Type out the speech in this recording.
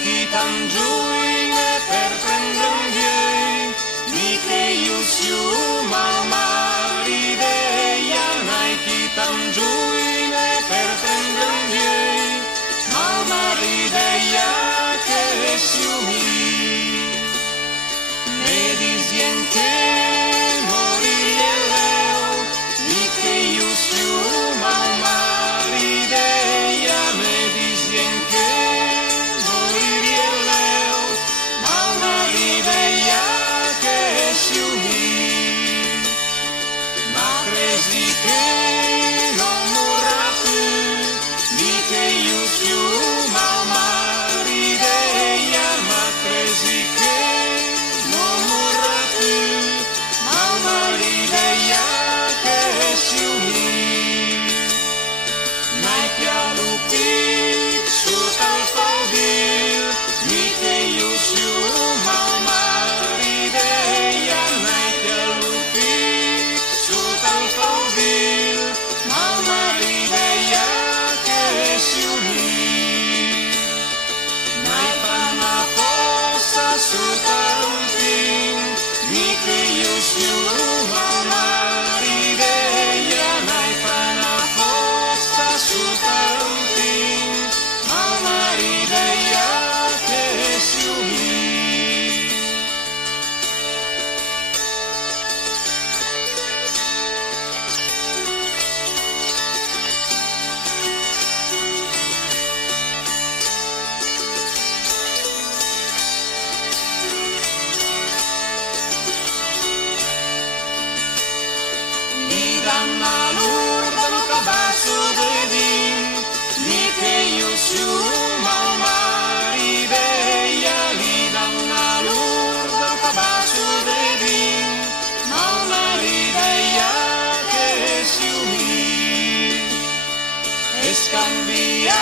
qui t'engiuina per prendre un viei, ni che io siu mal marideia, nai chi t'engiuina per prendre un viei, mal marideia che siu mi. Me dicien che morir leo, ni che io siu mal marideia, me dicien che morir leo, mal marideia che siu mi. Ma cresi che non morrà più, ni che io siu mal marideia, ma cresi che sotto il faldil, ni che io siu mal marideia, nai che lupi sotto il faldil, mal marideia che siu mi. Nai fa una fossa sotto un fin, ni che io siu mal marideia, nai fa una fossa sotto un fin, mal marideia che siu mi. Mi danno l'urda un cabasso de vin, ni che io siu mal marideia, li danno l'urda un cabasso de vin, mal marideia che siu mi. E scambia